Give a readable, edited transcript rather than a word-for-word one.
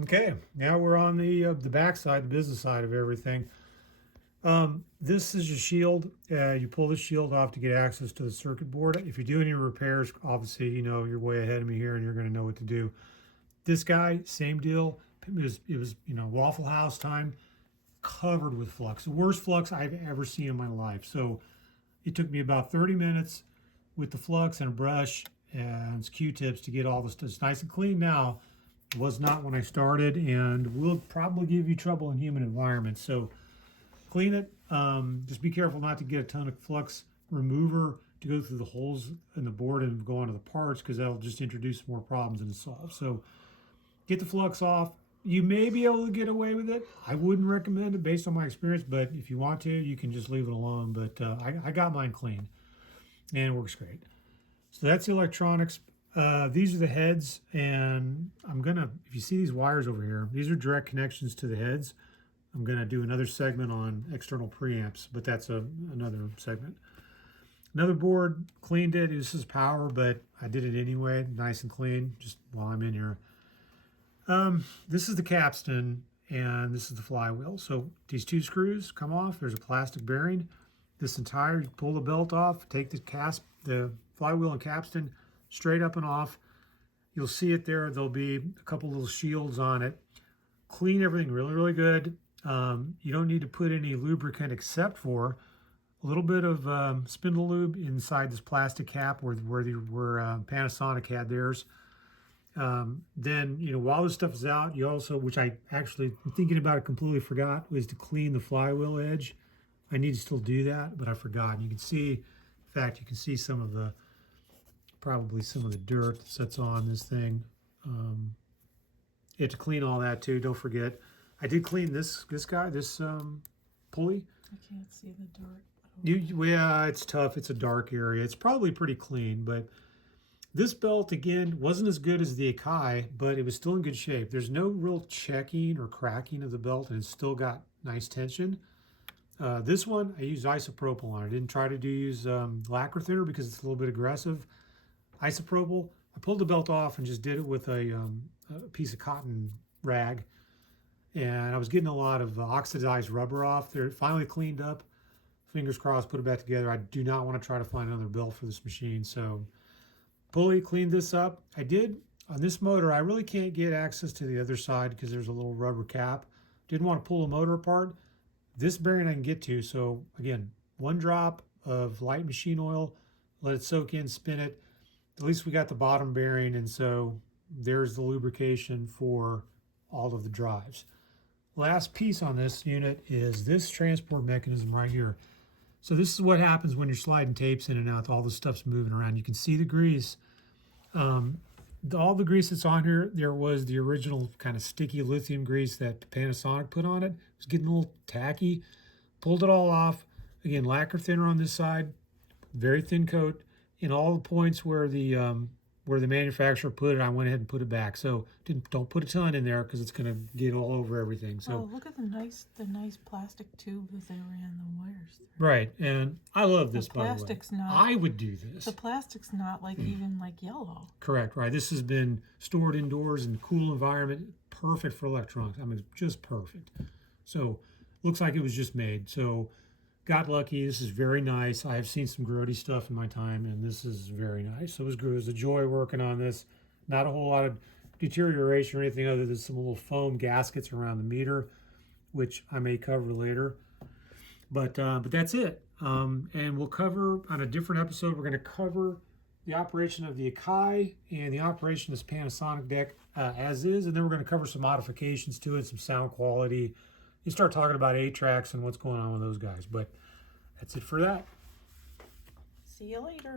Okay, now we're on the back side, the business side of everything. This is your shield. You pull the shield off to get access to the circuit board. If you're doing your repairs, obviously, you know, you're way ahead of me here and you're going to know what to do. This guy, same deal. It was you know, Waffle House time, covered with flux. The worst flux I've ever seen in my life. So it took me about 30 minutes with the flux and a brush and Q-tips to get all this. It's nice and clean now. It was not when I started, and will probably give you trouble in human environments. So clean it. Just be careful not to get a ton of flux remover to go through the holes in the board and go onto the parts, because that'll just introduce more problems than it solves. So get the flux off. You may be able to get away with it. I wouldn't recommend it based on my experience, but if you want to, you can just leave it alone. But I got mine clean and it works great. So that's the electronics. These are the heads, and if you see these wires over here, these are direct connections to the heads. I'm gonna do another segment on external preamps, but that's another segment. Another board, cleaned it. This is power, but I did it anyway, nice and clean, just while I'm in here. This is the capstan, and this is the flywheel. So these two screws come off. There's a plastic bearing. This entire, you pull the belt off, take the flywheel and capstan straight up and off. You'll see it there. There'll be a couple little shields on it. Clean everything really, really good. You don't need to put any lubricant except for a little bit of spindle lube inside this plastic cap where Panasonic had theirs. Then, you know, while this stuff is out, you also, which I actually, thinking about it, completely forgot, was to clean the flywheel edge. I need to still do that, but I forgot. And you can see, in fact, you can see probably some of the dirt that's on this thing. You have to clean all that too. Don't forget. I did clean this pulley. I can't see the dirt. Yeah, it's tough. It's a dark area. It's probably pretty clean, but this belt, again, wasn't as good as the Akai, but it was still in good shape. There's no real checking or cracking of the belt, and it's still got nice tension. This one, I used isopropyl on it. I didn't try to use lacquer thinner because it's a little bit aggressive. Isopropyl, I pulled the belt off and just did it with a piece of cotton rag. And I was getting a lot of oxidized rubber off there. It finally cleaned up. Fingers crossed, put it back together. I do not want to try to find another belt for this machine. So pulley, cleaned this up. I did, on this motor, I really can't get access to the other side because there's a little rubber cap. Didn't want to pull the motor apart. This bearing I can get to. So again, 1 drop of light machine oil, let it soak in, spin it. At least we got the bottom bearing, and so there's the lubrication for all of the drives. Last piece on this unit is this transport mechanism right here. So this is what happens when you're sliding tapes in and out. All the stuff's moving around. You can see the grease. All the grease that's on here, there was the original kind of sticky lithium grease that Panasonic put on it. It was getting a little tacky. Pulled it all off. Again, lacquer thinner on this side, very thin coat. In all the points where the manufacturer put it, I went ahead and put it back. So don't put a ton in there because it's going to get all over everything. So look at the nice plastic tube that they ran the wires through. Right, and I love this. The plastic's by the way. not. I would do this. The plastic's not like even like yellow. Correct. Right. This has been stored indoors in a cool environment. Perfect for electronics. I mean, just perfect. So looks like it was just made. So got lucky. This is very nice. I have seen some grody stuff in my time, and this is very nice. So it was a joy working on this. Not a whole lot of deterioration or anything other than some little foam gaskets around the meter, which I may cover later. But that's it. And we'll cover on a different episode. We're going to cover the operation of the Akai and the operation of this Panasonic deck as is, and then we're going to cover some modifications to it, some sound quality. You start talking about 8-tracks and what's going on with those guys. But that's it for that. See you later.